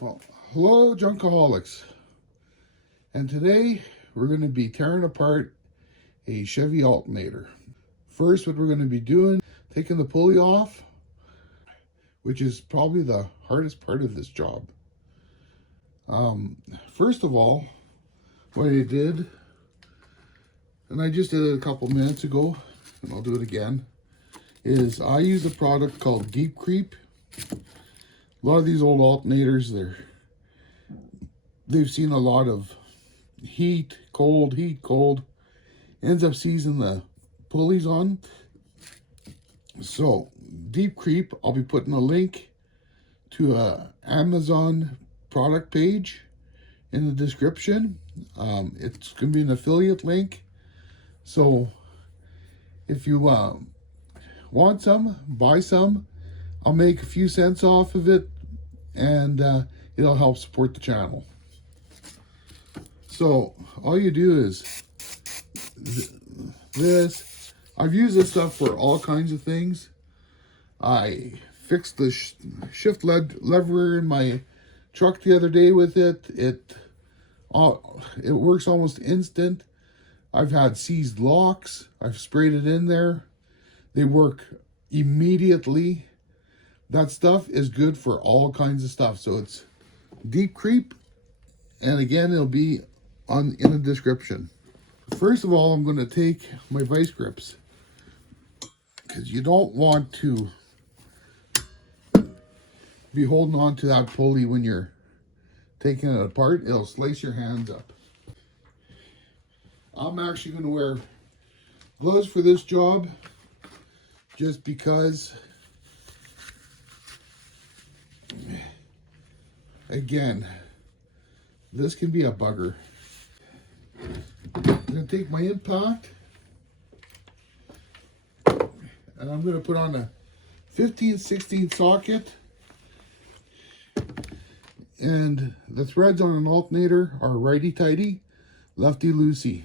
Well, hello Junkaholics, and today we're going to be tearing apart a Chevy Alternator. First, what we're going to be doing, taking the pulley off, which is probably the hardest part of this job. First of all, what I did, and I just did it a couple minutes ago, and I'll do it again, is I use a product called Deep Creep. A lot of these old alternators, they've seen a lot of heat, cold, ends up seizing the pulleys on. So Deep Creep, I'll be putting a link to a Amazon product page in the description. It's going to be an affiliate link. So if you want some, buy some. I'll make a few cents off of it, and it'll help support the channel. So all you do is this. I've used this stuff for all kinds of things. I fixed the shift lever in my truck the other day with it. It works almost instant. I've had seized locks. I've sprayed it in there. They work immediately. That stuff is good for all kinds of stuff. So it's Deep Creep, and again, it'll be in the description. First of all, I'm going to take my vice grips, because you don't want to be holding on to that pulley when you're taking it apart. It'll slice your hands up. I'm actually going to wear gloves for this job, just because, again, this can be a bugger. I'm going to take my impact, and I'm going to put on a 15/16 socket, and the threads on an alternator are righty-tighty, lefty-loosey.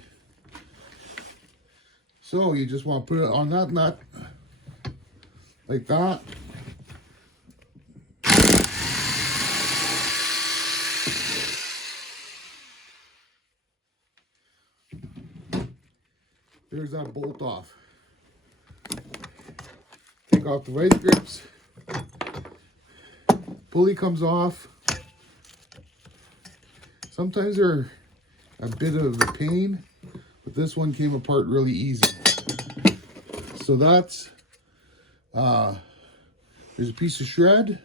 So you just want to put it on that nut, like that. There's that bolt off. Take off the vice grips. Pulley comes off. Sometimes they're a bit of a pain, but this one came apart really easy. So that's, there's a piece of shred,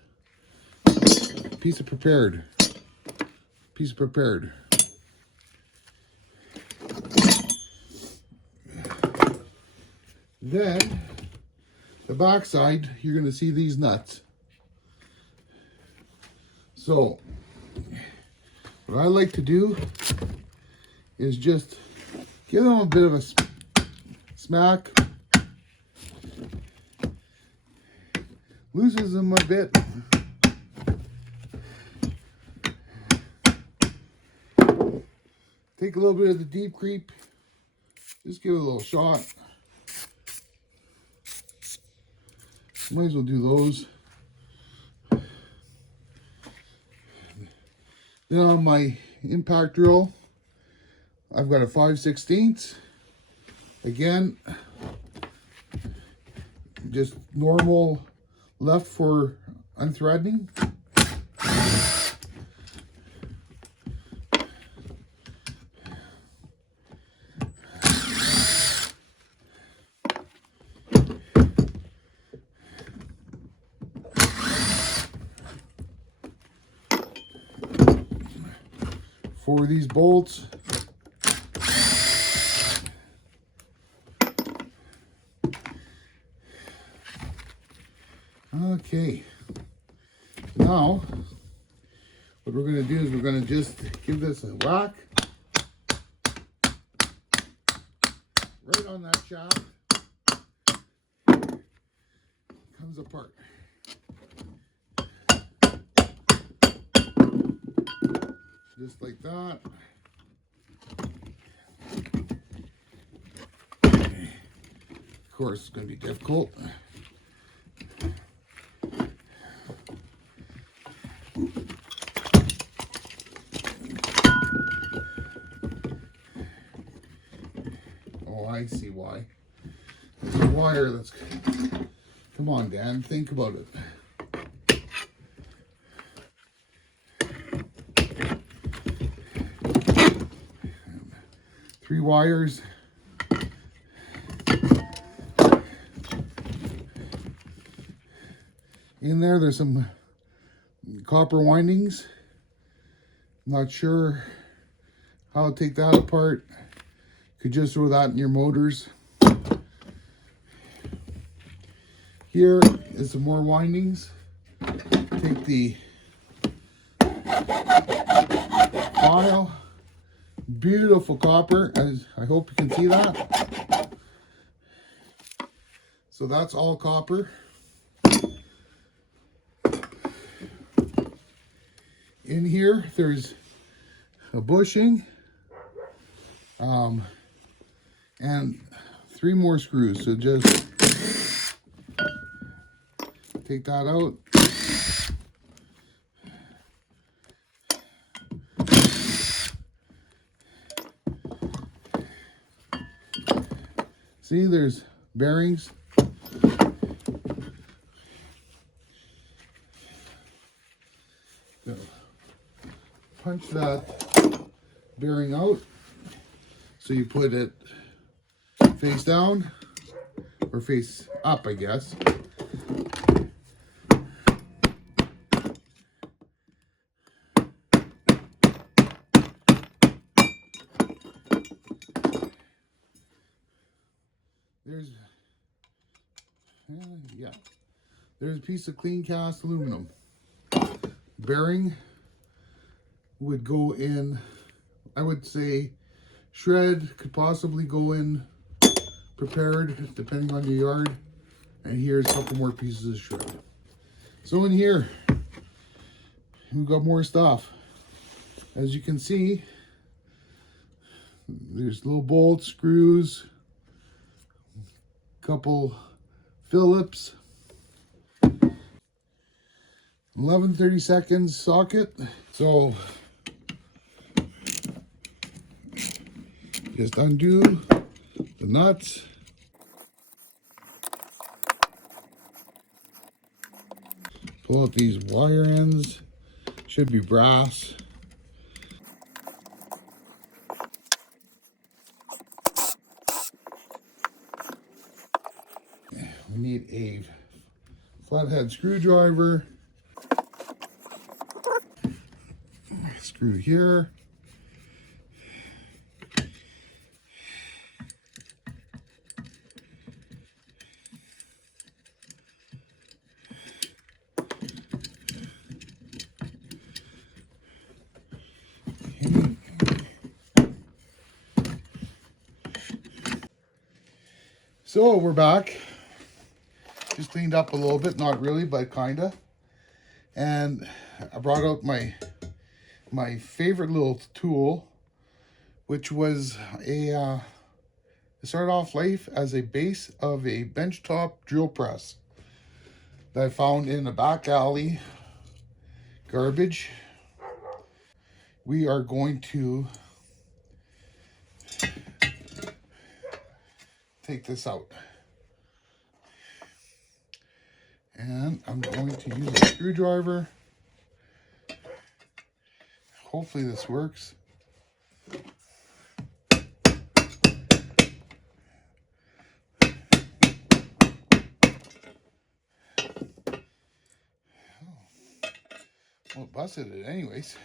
piece of prepared. Then, the back side, you're going to see these nuts. So, what I like to do is just give them a bit of a smack. Loosens them a bit. Take a little bit of the Deep Creep. Just give it a little shot. Might as well do those. Then on my impact drill, I've got a 5/16. Again, just normal left for unthreading. For these bolts, okay, now what we're going to do is we're going to just give this a whack right on that shaft. Comes apart. Just like that. Of course, it's going to be difficult. I see why. There's a wire that's... Come on, Dan, think about it. Three wires. In there, there's some copper windings. Not sure how to take that apart. Could just throw that in your motors. Here is some more windings. Take the file. Beautiful copper, as I hope you can see that. So that's all copper. In here, there's a bushing, and 3 more screws. So just take that out. See, there's bearings. So, punch that bearing out. So you put it face down or face up, I guess. There's a piece of clean cast aluminum. Bearing would go in, I would say shred, could possibly go in prepared, depending on your yard. And here's a couple more pieces of shred. So in here, we've got more stuff. As you can see, there's little bolts, screws, couple Phillips, 11/32 socket. So just undo the nuts. Pull out these wire ends. Should be brass. We need a flathead screwdriver. Screw here. So we're back. Just cleaned up a little bit, not really, but kinda. And I brought out my favorite little tool, which was a it started off life as a base of a benchtop drill press that I found in a back alley garbage. We are going to take this out. And I'm going to use a screwdriver. Hopefully this works. Well, it busted it anyways.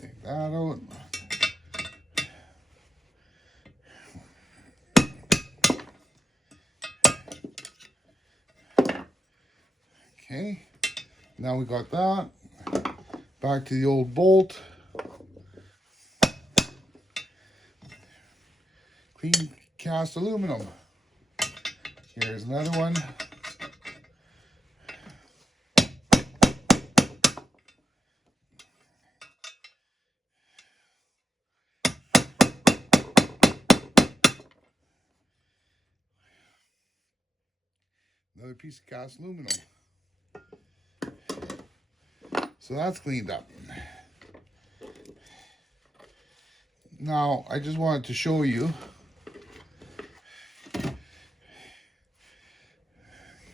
Take that out. Okay, now we got that. Back to the old bolt. Clean cast aluminum. Here's another one. Another piece of cast aluminum. So that's cleaned up. Now, I just wanted to show you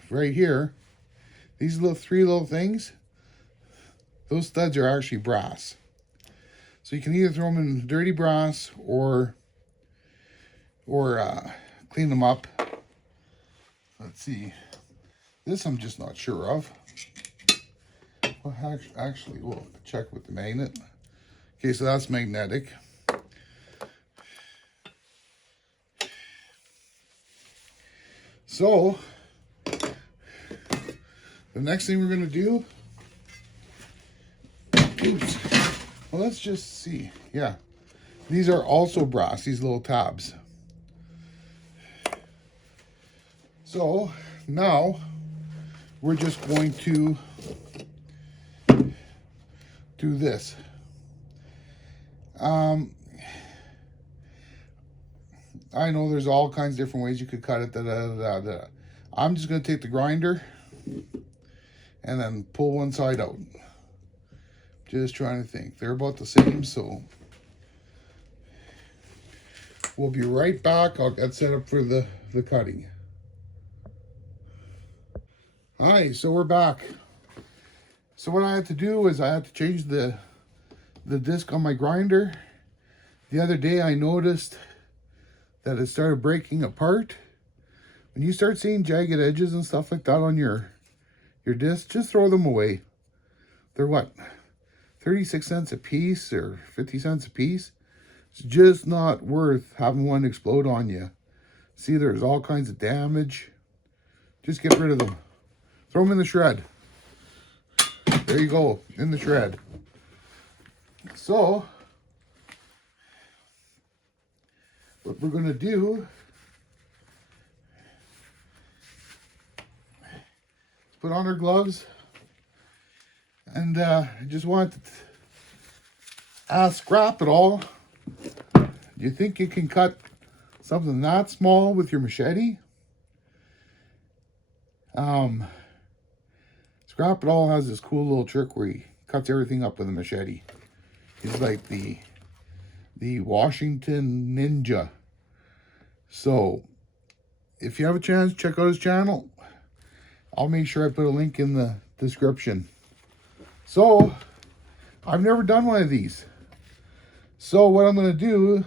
right here, these three little things, those studs are actually brass. So you can either throw them in dirty brass or clean them up. Let's see. This I'm just not sure of. Well, actually, we'll check with the magnet. Okay, so that's magnetic. So, the next thing we're going to do, oops, well, let's just see. Yeah, these are also brass, these little tabs. So, now, we're just going to do this. I know there's all kinds of different ways you could cut it. I'm just going to take the grinder and then pull one side out. Just trying to think. They're about the same, so we'll be right back. I'll get set up for the cutting. Hi, so we're back. So what I had to do is I had to change the disc on my grinder. The other day I noticed that it started breaking apart. When you start seeing jagged edges and stuff like that on your disc, just throw them away. They're what, 36 cents a piece or 50 cents a piece? It's just not worth having one explode on you. See, there's all kinds of damage. Just get rid of them. Throw them in the shred. There you go, in the shred. So, what we're going to do is put on our gloves, and I just want to ask Scrap It All, do you think you can cut something that small with your machete? Scrap It All has this cool little trick where he cuts everything up with a machete. He's like the Washington Ninja. So, if you have a chance, check out his channel. I'll make sure I put a link in the description. So, I've never done one of these. So, what I'm going to do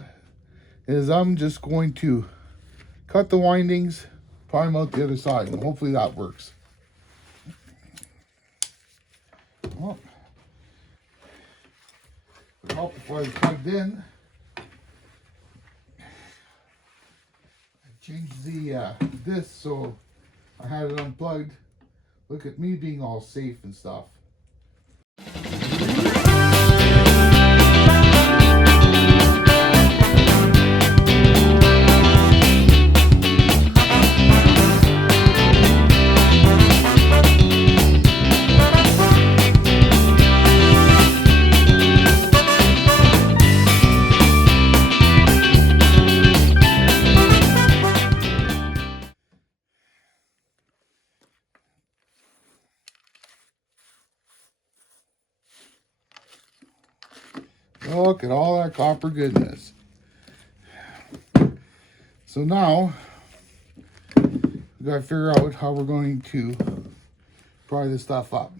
is I'm just going to cut the windings, pry them out the other side, and hopefully that works. Well, before I plugged in, changed the disc so I had it unplugged. Look at me being all safe and stuff. Look at all that copper goodness. So now, we gotta figure out how we're going to pry this stuff up.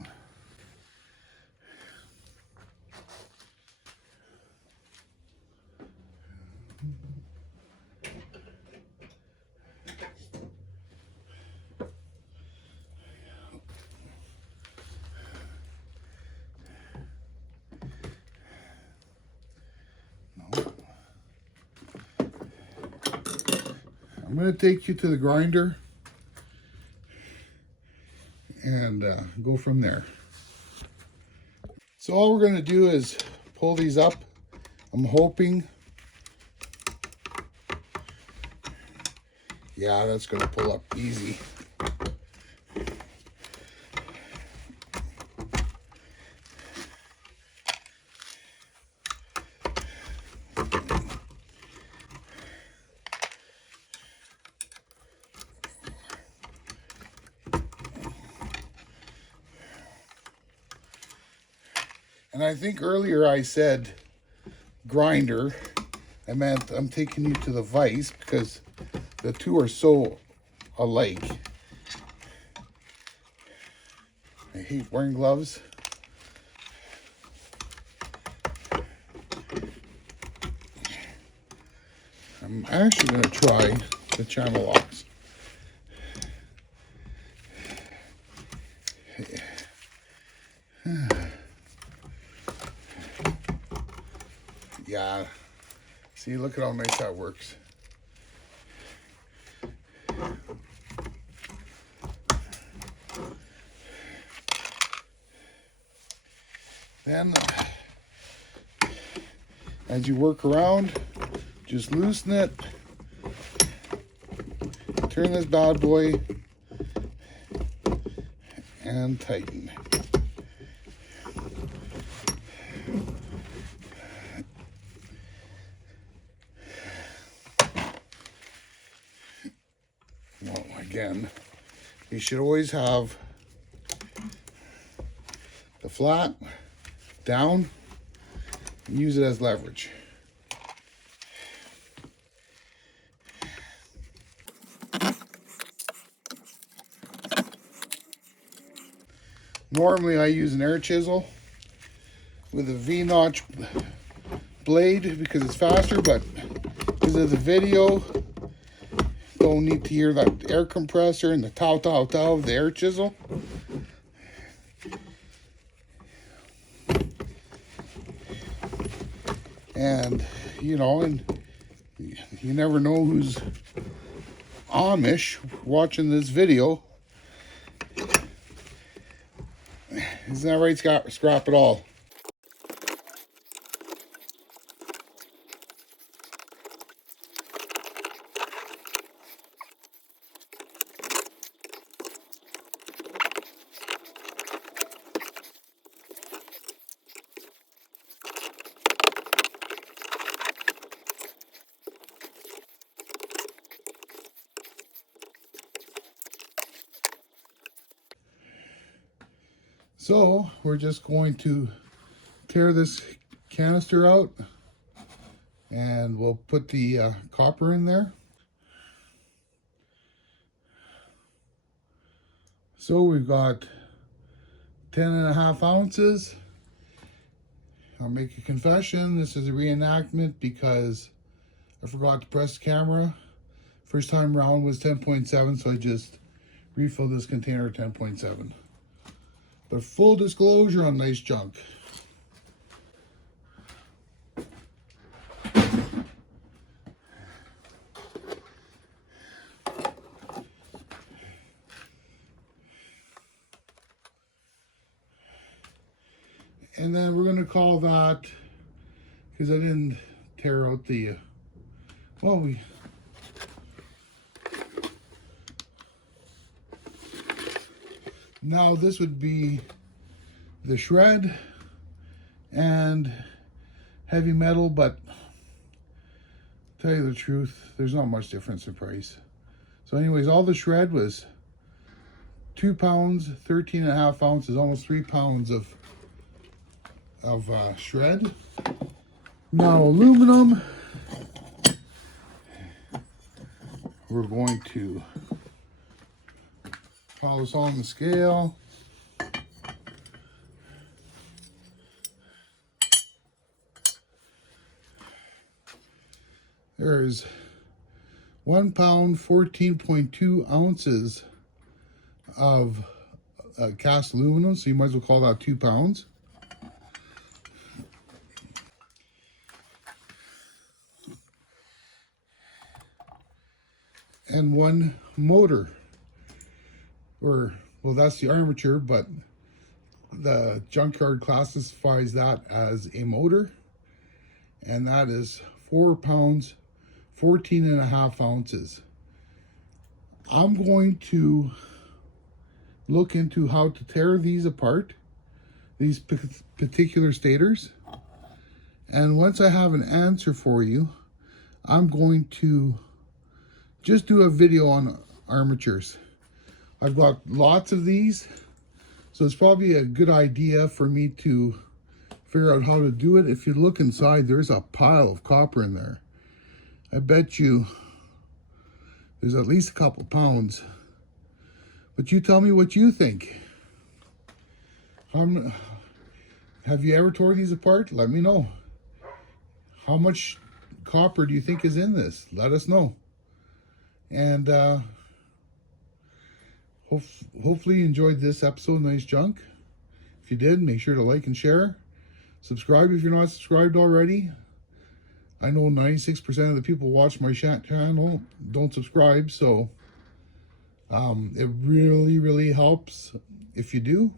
I'm going to take you to the grinder and go from there. So all we're going to do is pull these up. I'm hoping, yeah, that's going to pull up easy. And I think earlier I said grinder. I meant I'm taking you to the vise because the two are so alike. I hate wearing gloves. I'm actually going to try the channel locks. Yeah. See, look at how nice that works. Then, as you work around, just loosen it. Turn this bad boy and tighten. Well, again, you should always have the flat down and use it as leverage. Normally I use an air chisel with a V-notch blade because it's faster, but because of the video, don't need to hear that air compressor and the tow of the air chisel. And you know, and you never know who's Amish watching this video. Isn't that right, Scrap It All? So we're just going to tear this canister out and we'll put the copper in there. So we've got 10.5 ounces. I'll make a confession. This is a reenactment because I forgot to press the camera. First time round was 10.7, so I just refilled this container at 10.7. But full disclosure on nice junk. And then we're going to call that, because I didn't tear out the, now this would be the shred and heavy metal, but to tell you the truth, there's not much difference in price. So anyways, all the shred was 2 pounds, 13.5 ounces, almost 3 pounds of shred. Now aluminum, we're going to pile this on the scale. There's 1 pound, 14.2 ounces of cast aluminum, so you might as well call that 2 pounds. And 1 motor, or, well, that's the armature, but the junkyard classifies that as a motor, and that is 4 pounds, 14.5 ounces. I'm going to look into how to tear these apart, these particular stators, and once I have an answer for you, I'm going to just do a video on armatures. I've got lots of these, so it's probably a good idea for me to figure out how to do it. If you look inside, there's a pile of copper in there. I bet you there's at least a couple pounds. But you tell me what you think. Have you ever tore these apart? Let me know. How much copper do you think is in this? Let us know. And hopefully you enjoyed this episode, Nice Junk. If you did, make sure to like and share. Subscribe if you're not subscribed already. I know 96% of the people watch my channel don't subscribe, so it really helps if you do.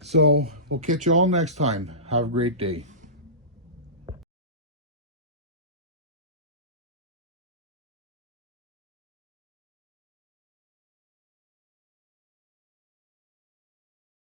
So we'll catch you all next time. Have a great day.